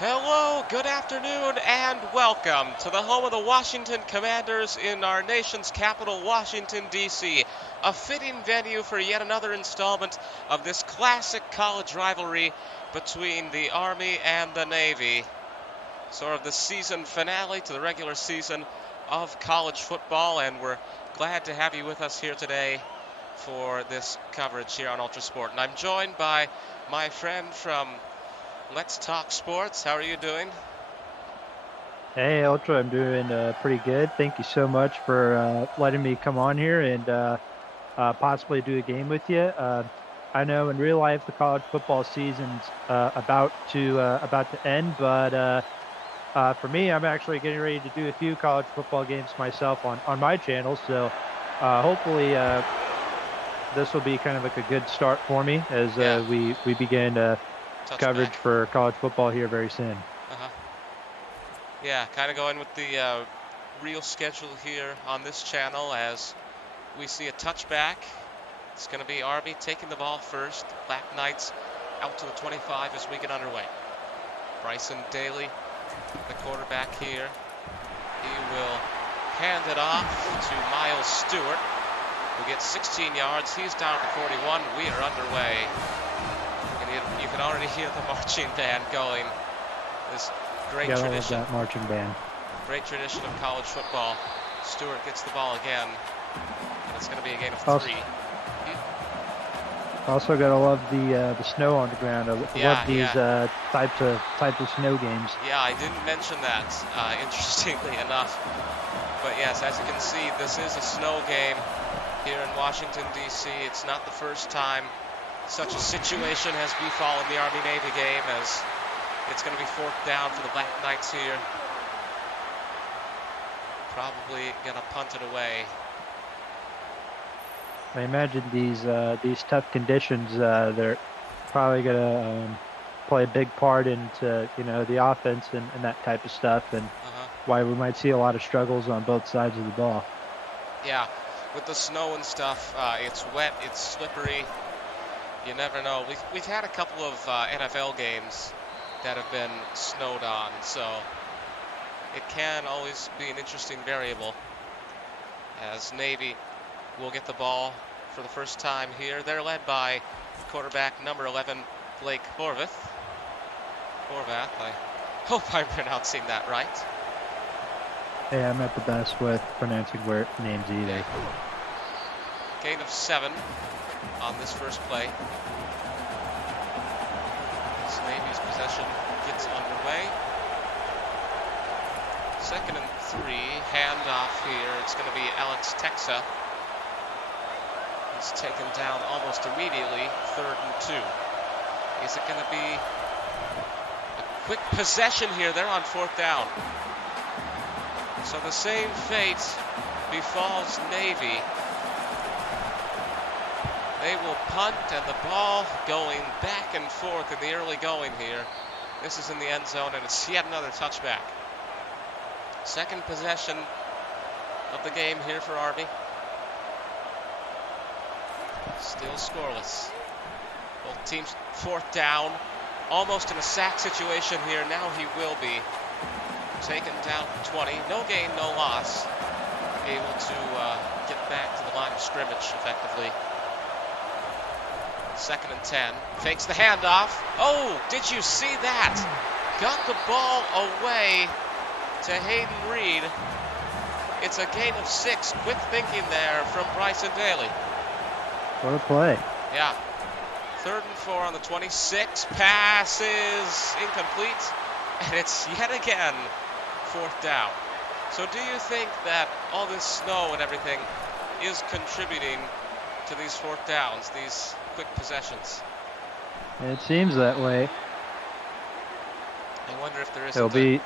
Hello, good afternoon, and welcome to the home of the Washington Commanders in our nation's capital, Washington, D.C., a fitting venue for yet another installment of this classic college rivalry between the Army and the Navy. Sort of the season finale to the regular season of college football, and we're glad to have you with us here today for this coverage here on ULTRASPORT. And I'm joined by my friend from Let's Talk Sports. How are you doing? Hey, Ultra, I'm doing pretty good. Thank you so much for letting me come on here and possibly do a game with you. I know in real life the college football season's about to end, but for me, I'm actually getting ready to do a few college football games myself on my channel. So hopefully this will be kind of like a good start for me as Yeah, we begin touchback. coverage for college football here very soon. Uh-huh. Yeah, kind of going with the real schedule here on this channel as we see a touchback. It's going to be Army taking the ball first. Black Knights out to the 25 as we get underway. Bryson Daly, the quarterback here. He will hand it off to Miles Stewart, who gets 16 yards. He's down at the 41. We are underway. And you can already hear the marching band going. This great Yeah, I love tradition. that marching band. Great tradition of college football. Stewart gets the ball again, and it's going to be a gain of Also, 3. Also gotta love the snow on the ground. I love Yeah, these yeah, types of snow games. yeah. I didn't mention that, interestingly enough. But yes, as you can see, this is a snow game here in Washington, D.C. It's not the first time such a situation has befallen the Army-Navy game, as it's going to be 4th down for the Black Knights here. Probably going to punt it away. I imagine these tough conditions they're probably gonna play a big part into the offense and that type of stuff, and Uh-huh. why we might see a lot of struggles on both sides of the ball. Yeah, with the snow and stuff, it's wet, it's slippery. You never know. We've had a couple of NFL games that have been snowed on, so it can always be an interesting variable. As Navy will get the ball for the first time here. They're led by quarterback number 11, Blake Horvath. I hope I'm pronouncing that right. Hey, I'm not the best with pronouncing word names either. Gain of 7 on this first play. As Navy's possession gets underway. 2nd and 3, handoff here. It's going to be Alex Texa. He's taken down almost immediately. 3rd and 2. Is it going to be a quick possession here? They're on 4th down. So the same fate befalls Navy. They will punt, and the ball going back and forth in the early going here. This is in the end zone, and it's yet another touchback. 2nd possession of the game here for Army. Still scoreless. Both teams 4th down. Almost in a sack situation here. Now he will be taken down 20. No gain, no loss. Able to get back to the line of scrimmage effectively. 2nd and 10. Fakes the handoff. Oh, did you see that? Got the ball away to Hayden Reed. It's a gain of 6. Quick thinking there from Bryson Daly. What a play. Yeah. 3rd and 4 on the 26. Pass is incomplete. And it's yet again 4th down. So do you think that all this snow and everything is contributing to these 4th downs, these quick possessions? It seems that way. I wonder if there It'll isn't be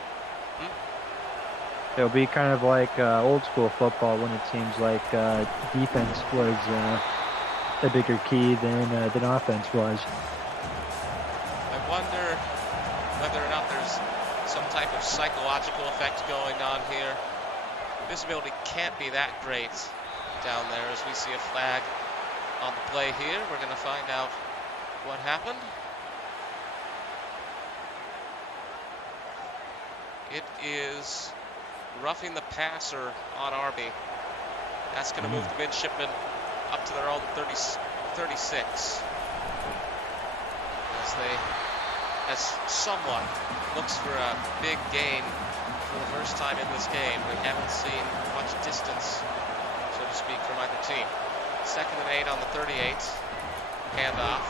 it'll be kind of like old school football when it seems like defense was a bigger key than offense was. I wonder whether or not there's some type of psychological effect going on here. Visibility can't be that great down there as we see a flag on the play here. We're going to find out what happened. It is roughing the passer on Army. That's going to move the Midshipmen up to their own 36. As someone looks for a big gain for the first time in this game. We haven't seen much distance, so to speak, from either team. 2nd and 8 on the 38. Handoff.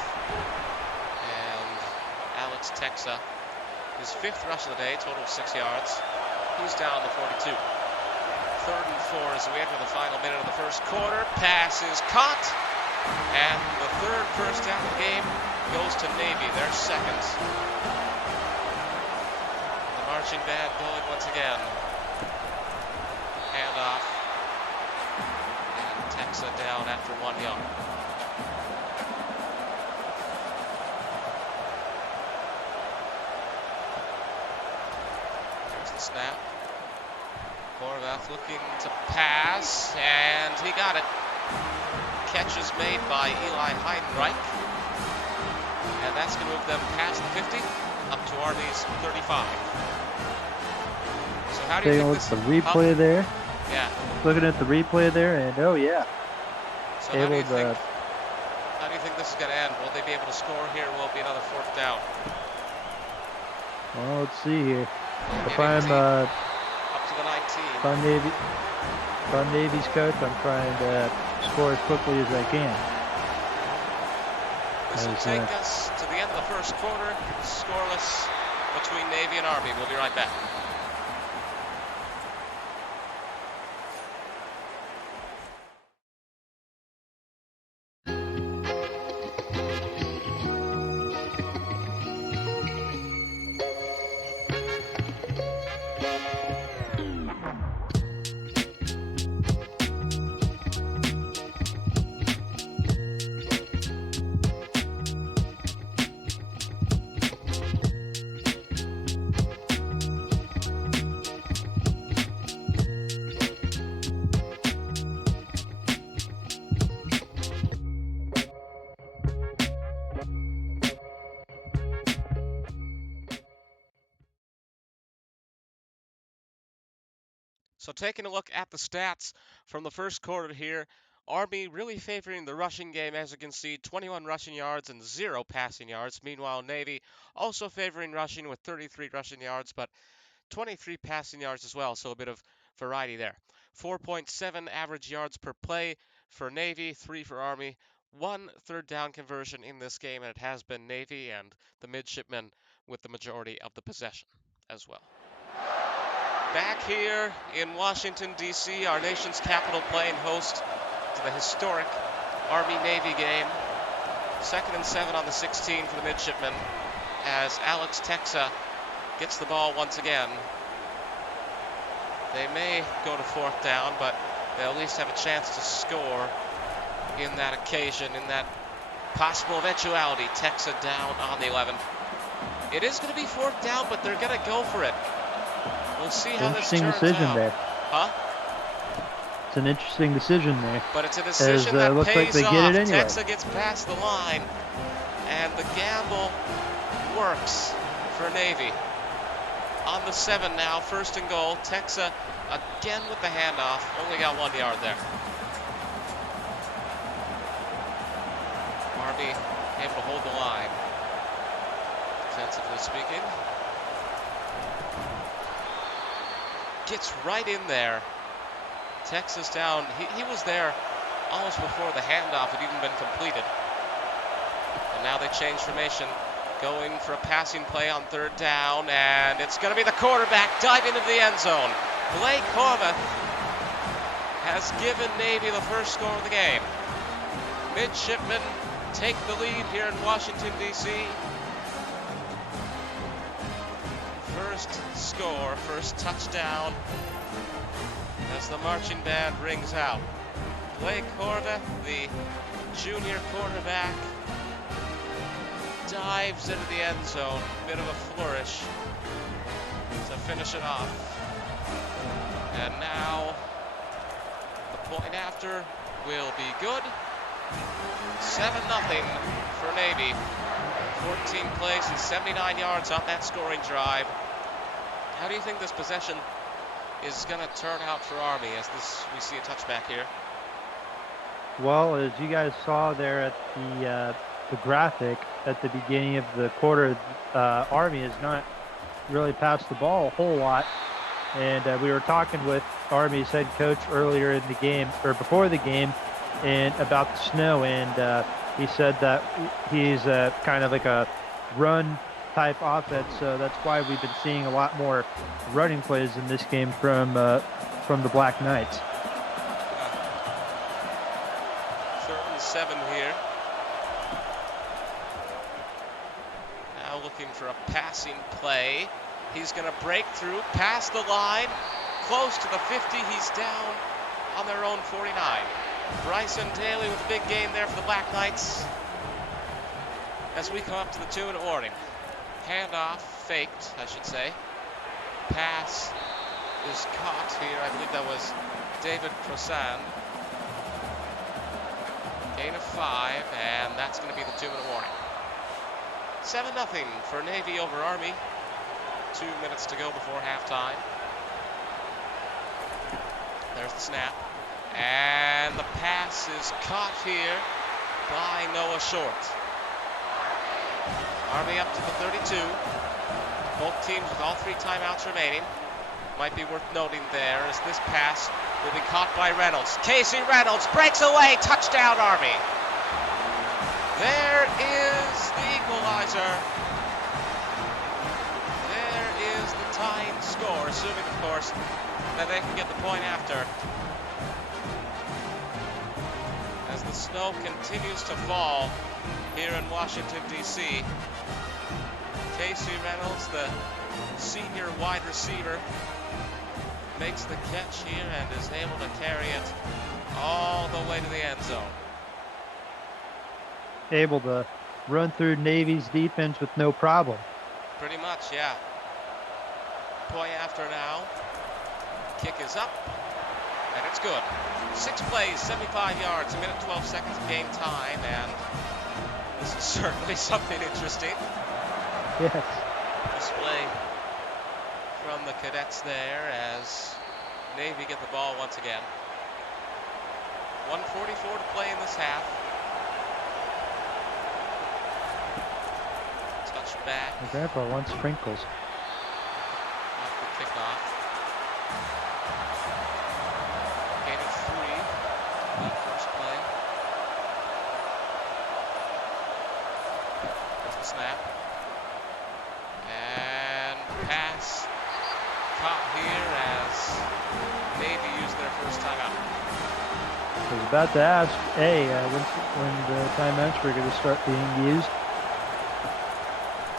And Alex Texa, his 5th rush of the day, total of 6 yards. He's down to 42. 3rd and 4 as we enter the final minute of the first quarter. Pass is caught. And the 3rd first down of the game goes to Navy, their 2nd. The marching band going once again. Handoff. And Texa down after 1 yard. Here's the snap. Horvath looking to pass, and he got it. Catch is made by Eli Heidenreich. And that's going to move them past the 50, up to Army's 35. So how do you think this... the replay there? Yeah. Looking at the replay there, and oh yeah. So how do you think this is going to end? Will they be able to score here, or will it be another 4th down? Well, let's see here. If I'm up to the 19. If I'm Navy's coach, I'm trying to score as quickly as I can. This will take us to the end of the first quarter. Scoreless between Navy and Army. We'll be right back. So taking a look at the stats from the first quarter here, Army really favoring the rushing game, as you can see, 21 rushing yards and 0 passing yards. Meanwhile, Navy also favoring rushing with 33 rushing yards, but 23 passing yards as well, so a bit of variety there. 4.7 average yards per play for Navy, 3 for Army. 1 third down conversion in this game, and it has been Navy and the Midshipmen with the majority of the possession as well. Back here in Washington, D.C., our nation's capital, playing host to the historic Army-Navy game. 2nd and 7 on the 16 for the Midshipmen as Alex Texa gets the ball once again. They may go to 4th down, but they'll at least have a chance to score in that occasion, in that possible eventuality. Texa down on the 11. It is going to be 4th down, but they're going to go for it. We'll see how this turns out. Interesting decision there. Huh? It's an interesting decision there. But it's a decision that looks pays like they off. get it anyway. Texa gets past the line, and the gamble works for Navy. On the 7 now, 1st and goal. Texa again with the handoff. Only got 1 yard there. Army able to hold the line, defensively speaking. Gets right in there. Texas down. He was there almost before the handoff had even been completed. And now they change formation, going for a passing play on 3rd down, and it's going to be the quarterback diving into the end zone. Blake Horvath has given Navy the first score of the game. Midshipmen take the lead here in Washington, D.C. First score, first touchdown as the marching band rings out. Blake Horvath, the junior quarterback, dives into the end zone. Bit of a flourish to finish it off. And now the point after will be good. 7-0 for Navy. 14 plays and 79 yards on that scoring drive. How do you think this possession is going to turn out for Army as we see a touchback here? Well, as you guys saw there at the graphic at the beginning of the quarter, Army has not really passed the ball a whole lot. And we were talking with Army's head coach earlier in the game, or before the game, and about the snow. And he said that he's kind of like a run type offense, so that's why we've been seeing a lot more running plays in this game from the Black Knights. Third and 7 here. Now looking for a passing play. He's going to break through, past the line, close to the 50. He's down on their own 49. Bryson Daly with a big gain there for the Black Knights. As we come up to the 2-minute warning. Handoff, faked, I should say. Pass is caught here. I believe that was David Croissant. Gain of 5, and that's going to be the 2-minute warning. 7-0 for Navy over Army. 2 minutes to go before halftime. There's the snap. And the pass is caught here by Noah Short. Army up to the 32. Both teams with all 3 timeouts remaining. Might be worth noting there as this pass will be caught by Reynolds. Casey Reynolds breaks away. Touchdown, Army. There is the equalizer. There is the tying score, assuming, of course, that they can get the point after. As the snow continues to fall here in Washington, D.C., Casey Reynolds, the senior wide receiver, makes the catch here and is able to carry it all the way to the end zone. Able to run through Navy's defense with no problem. Pretty much, yeah. Point after now. Kick is up, and it's good. 6 plays, 75 yards, 1 minute 12 seconds of game time, and this is certainly something interesting. Yes. Display from the cadets there as Navy get the ball once again. 1:44 to play in this half. Touchback. My grandpa wants sprinkles. Off the kickoff. Gain of 3. That first play. There's the snap. And pass caught here as Navy used their first timeout. I was about to ask, hey, when the timeouts were going to start being used.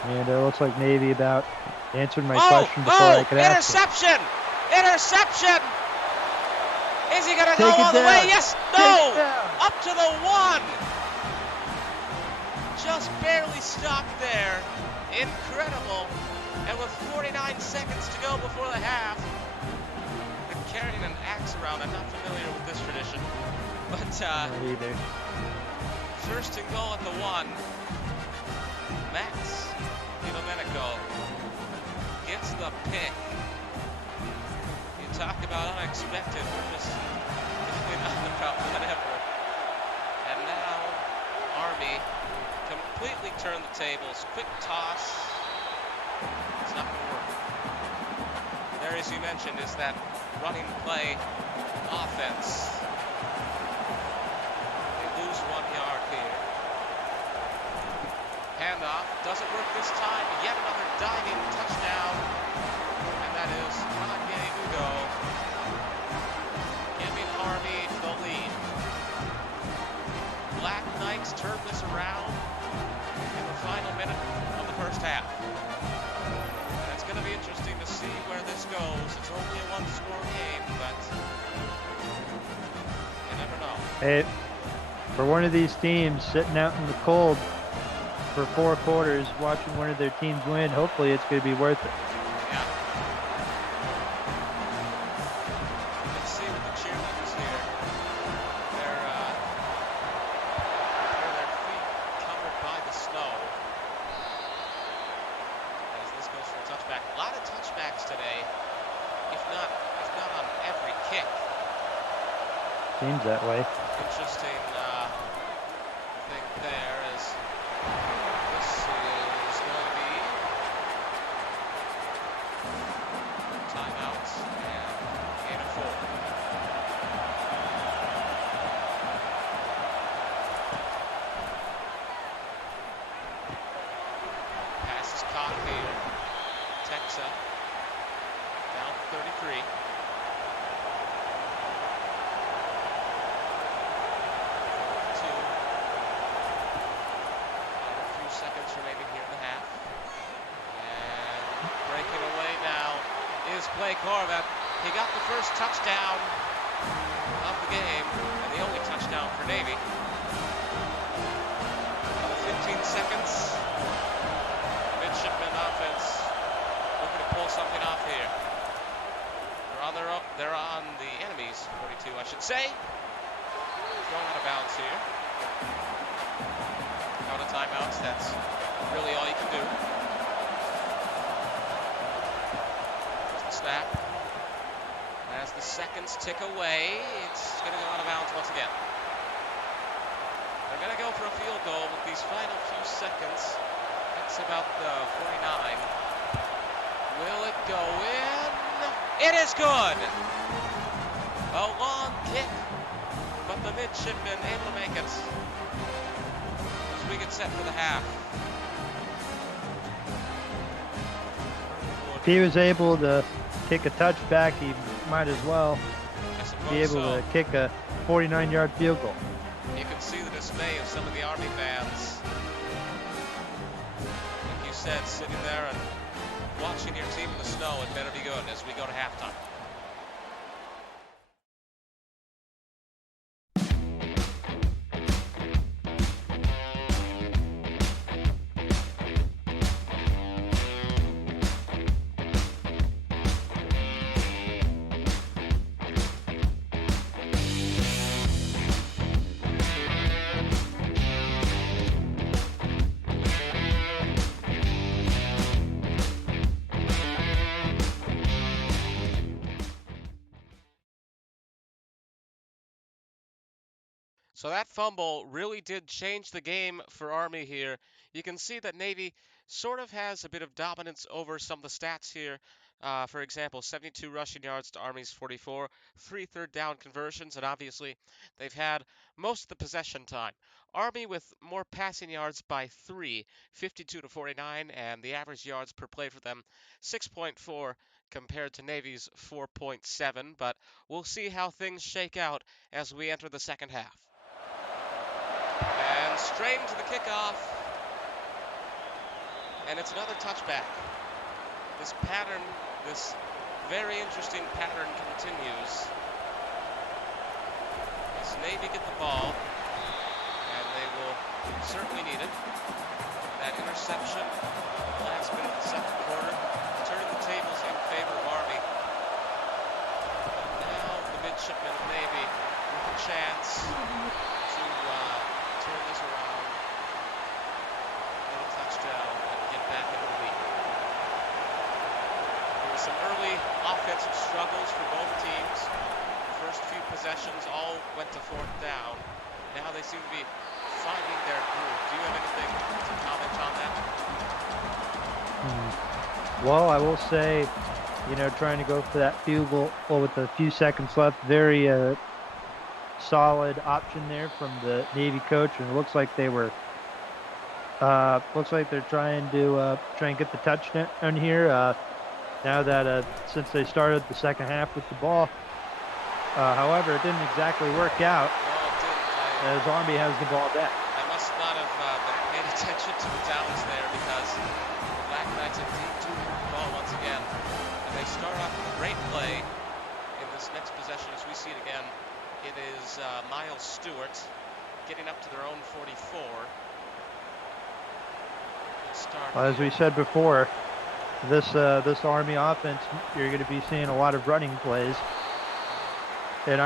And it looks like Navy about answered my question before I could ask it. Interception! Interception! Is he going to go Take it all the way? down. Yes! Take No! it down. Up to the 1! Just barely stopped there. Incredible. And with 49 seconds to go before the half, been carrying an axe around. I'm not familiar with this tradition. But Not either. first and goal at the 1. Max Domenico gets the pick. You talk about unexpected. We're just going on about whatever. And now Army completely turned the tables. Quick toss. It's not going to work. There, as you mentioned, is that running play offense. They lose 1 yard here. Handoff doesn't work this time. Yet another diving touchdown. And that is Kanye Ugo giving Army the lead. Black Knights turn this around in the final minute of the first half. And it's going to be interesting to see where this goes. It's only a 1-score game, but you never know. Hey, for one of these teams sitting out in the cold for 4 quarters, watching one of their teams win, hopefully it's going to be worth it. Yeah. Let's see with the cheerleaders here. They're their feet covered by the snow. As this goes for a touchback. touchback. A lot of touchbacks today, if not on every kick. Seems that way. Interesting thing there is this is going to be timeouts and gain of 4. Pass is caught here. Texa down 33. Seconds remaining here in the half. And breaking away now is Blake Horvath. He got the first touchdown of the game, and the only touchdown for Navy. Another 15 seconds. Midshipmen offense looking to pull something off here. They're on the enemy's 42, I should say. Going out of bounds here. Out of timeouts, that's really all you can do. There's the snap. As the seconds tick away, it's going to go out of bounds once again. They're going to go for a field goal with these final few seconds. That's about the 49. Will it go in? It is good! A long kick, but the midshipmen able to make it. We get set for the half. If he was able to kick a touchback, he might as well be able to kick a 49-yard field goal. You can see the dismay of some of the Army fans. Like you said, sitting there and watching your team in the snow, it better be good as we go to halftime. So that fumble really did change the game for Army here. You can see that Navy sort of has a bit of dominance over some of the stats here. For example, 72 rushing yards to Army's 44, 3 third down conversions, and obviously they've had most of the possession time. Army with more passing yards by 3, 52 to 49, and the average yards per play for them 6.4 compared to Navy's 4.7, but we'll see how things shake out as we enter the second half. And straight into the kickoff. And it's another touchback. This pattern, this very interesting pattern continues. As Navy get the ball, and they will certainly need it. That interception last minute of the second quarter, turning the tables in favor of Army. But now the midshipmen of Navy with a chance to turn this around, get a touchdown, and get back into the lead. There were some early offensive struggles for both teams. The first few possessions all went to fourth down. Now they seem to be finding their groove. Do you have anything to comment on that? Well, I will say, trying to go for that field goal with a few seconds left, very solid option there from the Navy coach, and it looks like they were they're trying to get the touchdown here. Now that since they started the second half with the ball, however, it didn't exactly work out. No, it didn't. As Army has the ball back. I must not have paid attention to the downs there because the Black Knights indeed do have the ball once again, and they start off with a great play in this next possession as we see it again. It is Miles Stewart getting up to their own 44. Well, as we said before, this Army offense, you're going to be seeing a lot of running plays. And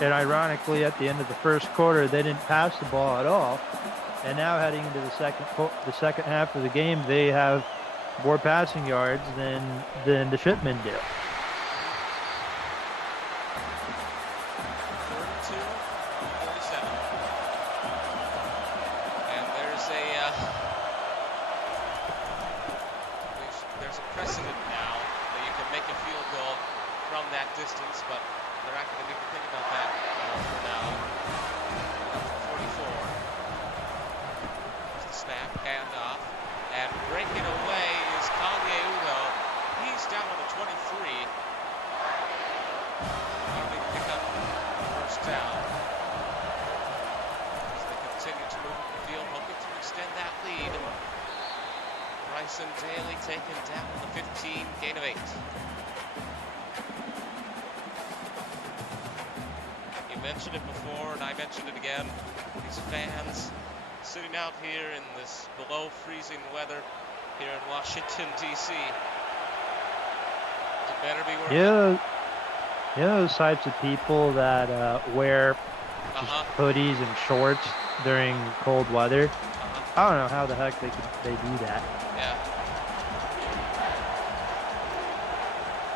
ironically, at the end of the first quarter, they didn't pass the ball at all. And now heading into the second half of the game, they have more passing yards than the Shipmen do. 32, 47. And there's a precedent now that you can make a field goal from that distance, but they're not going to need to think about that for now. 44. There's the snap, handoff, and breaking away is Kanye Udo. He's down on the 23. Army pick up first down as they continue to move up the field, hoping to extend that lead. Bryson Daly taken down on the 15, gain of 8. You mentioned it before, and I mentioned it again. These fans sitting out here in this below freezing weather here in Washington, D.C. It better be worth it. Those types of people that wear just hoodies and shorts during cold weather. I don't know how the heck they do that. Yeah.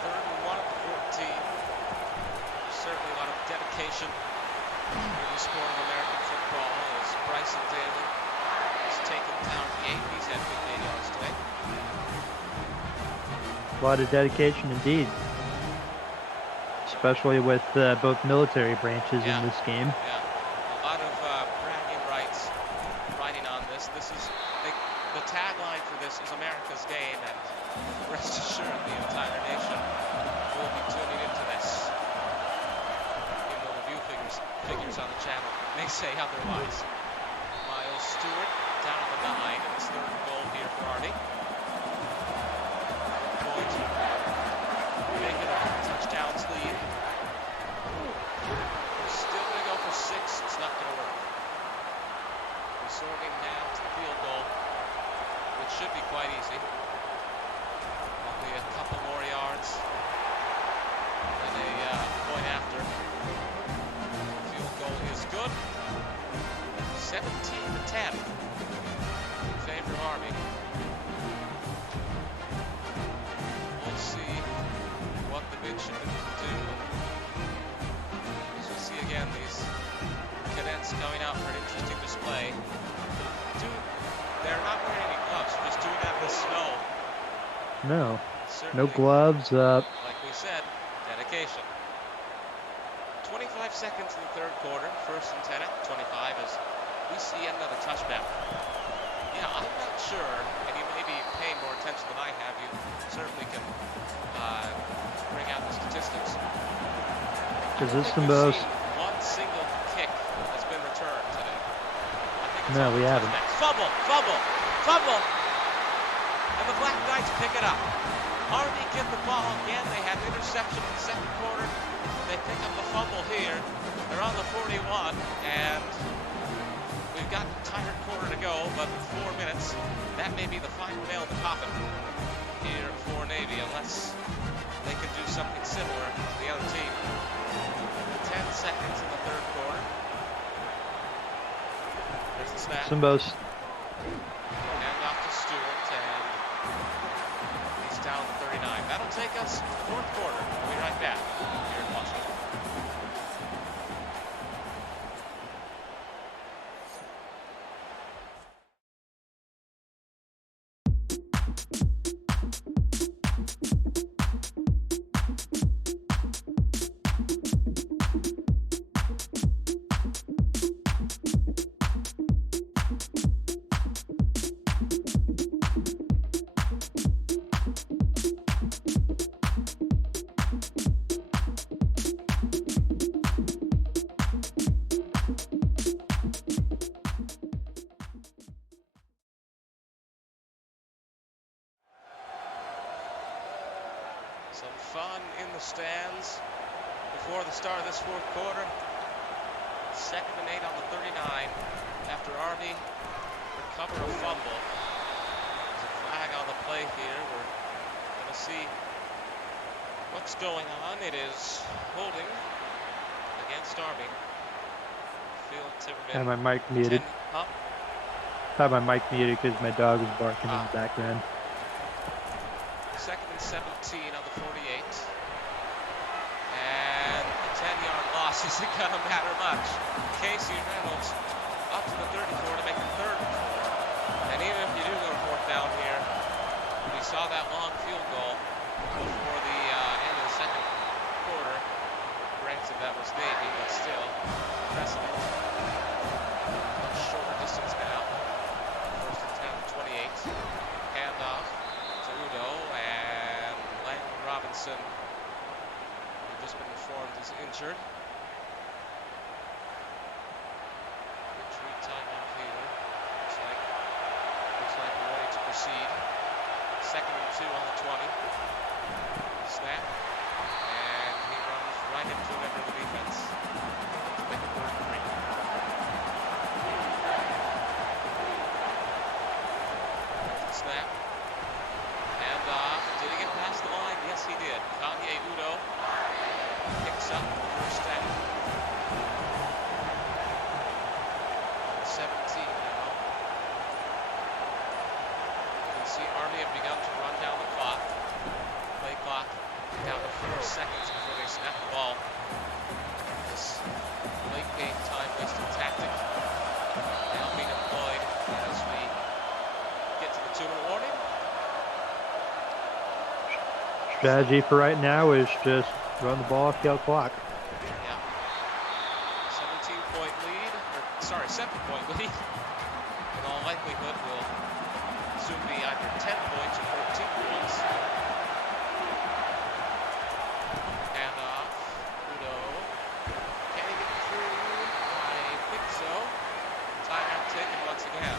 3rd and 1 at the 14. There's certainly a lot of dedication in the sport of American football as Bryson Daly has taken down 8. He's had 58 yards today. A lot of dedication indeed. Especially with both military branches in this game. Yeah, a lot of bragging rights riding on this. The tagline for this is America's game, and rest assured the entire nation will be tuning into this. Even though the view figures on the channel may say otherwise. Miles Stewart down on the 9 in his 3rd goal here for Army. Point. Make it a touchdowns lead. Still going to go for 6. It's not going to work. Resorting now to the field goal, which should be quite easy. Only a couple more yards and a point after. Field goal is good. 17-10 in favor of Army. We'll see what the midshipmen can do. As you see again, these cadets coming out for an interesting display. They're not wearing any gloves, they're just doing that in the snow. No. Certainly, no gloves. Like we said, dedication. 25 seconds in the 3rd quarter, 1st and 10 at 25 as we see another touchback. Yeah, I'm not sure, and you may be paying more attention than I have. You certainly can bring out the statistics. Is this the most? One single kick has been returned today. No, we haven't. Fumble! And the Black Knights pick it up. Army get the ball again. They had an interception in the 2nd quarter. They pick up the fumble here. They're on the 41, and we've got an entire quarter to go, but 4 minutes. That may be the final nail in the coffin here for Navy, unless they can do something similar to the other team. 10 seconds in the 3rd quarter. There's the snap. Simbos. Hand off to Stewart, and he's down to 39. That'll take us to the 4th quarter. We'll be right back here in Washington. Some fun in the stands before the start of this 4th quarter. 2nd and 8 on the 39 after Army recover a fumble. There's a flag on the play here. We're going to see what's going on. It is holding against Army. Phil Timmerman. Had my mic muted. Had my mic muted because my dog was barking in the background. Second and 17 on the 48. And the 10-yard loss isn't going to matter much. Casey Reynolds up to the 34 to make it 3rd and 4. And even if you do go to 4th down here, we saw that long field goal before the end of the second quarter. Granted, that was Navy, but still precedent. Much shorter distance now. 1st and 10 to 28. Handoff to Udo, and Langton Robinson, who just been informed is injured. Retreat timeout here. Looks like we're ready to proceed. 2nd and 2 on the 20. Snap. And he runs right into a member of the defense. To make it 3rd and 3. Snap. And did he get past the line? Yes, he did. Kanye Udo picks up the 1st down. 17 now. You can see Army have begun to run down the clock. Play clock down to 4 seconds before they snap the ball. This late game time wasting tactic now being employed as we get to the 2-minute warning. Strategy for right now is just run the ball, kill clock. Yeah. 17-point lead, or sorry, 7-point lead. In all likelihood, will soon be either 10 points or 14 points. Handoff, Udo. Can he get through? I think so. Timeout taken once again.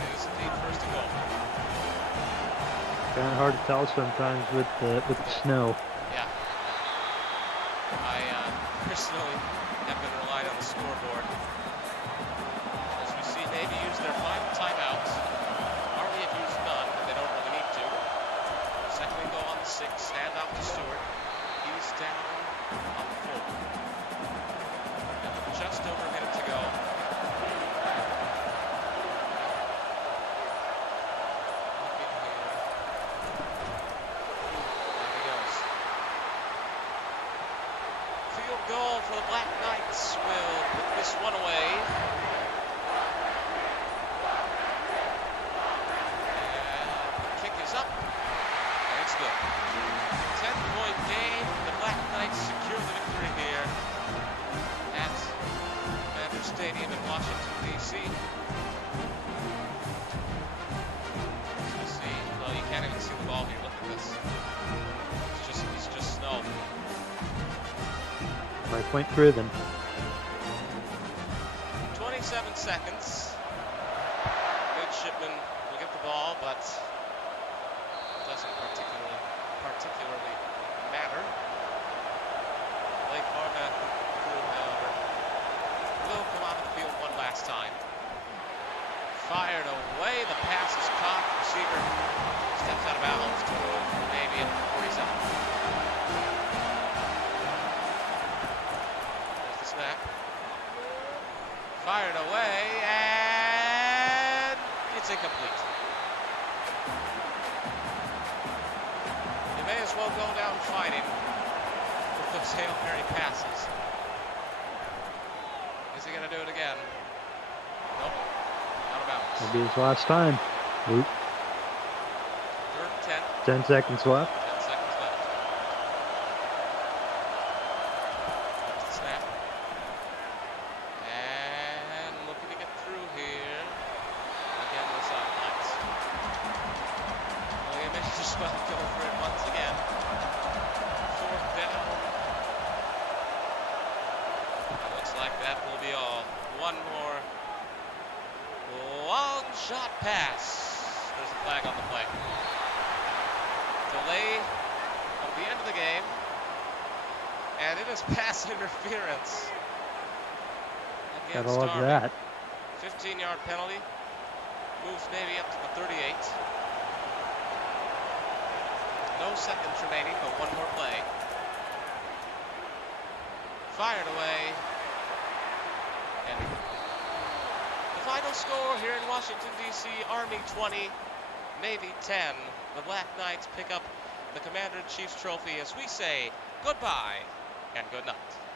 It is indeed 1st and goal. Kind of hard to tell sometimes with the snow. Yeah. I personally have been relying on the scoreboard. As we see Navy use their final timeouts. Army have used none, and they don't really need to. 2nd and goal on the 6. Handoff to Stewart. He's down on the 4. And with just over a minute to go. Goal for the Black Knights will put this one away. And the kick is up, and it's good. 10-point game. The Black Knights secure the victory here at Commander Stadium in Washington, D.C. As you see, well, you can't even see the ball here. Look at this. It's just snow. By point driven. 27 seconds. Midshipmen will get the ball, but it doesn't particularly matter. Lake Marga crew, however, will come onto the field one last time. Fired away. The pass is caught. Receiver steps out of bounds to Navy at 47. Snap. Fired away, and it's incomplete. You may as well go down fighting with those Hail Mary passes. Is he going to do it again? Nope. Out of bounds. That'll be his last time. Oop. 3rd and 10. 10 seconds left. 10 seconds left. There's the snap. And looking to get through here. Again, the sidelines. Well, you may just well go for it once again. 4th down. It looks like that will be all. One more long shot pass. There's a flag on the play. Delay of the end of the game. And it is pass interference. Gotta love that. 15-yard penalty. Moves Navy up to the 38. No seconds remaining, but one more play. Fired away. And the final score here in Washington, D.C., Army 20, Navy 10. The Black Knights pick up the Commander-in-Chief's trophy as we say goodbye and good night.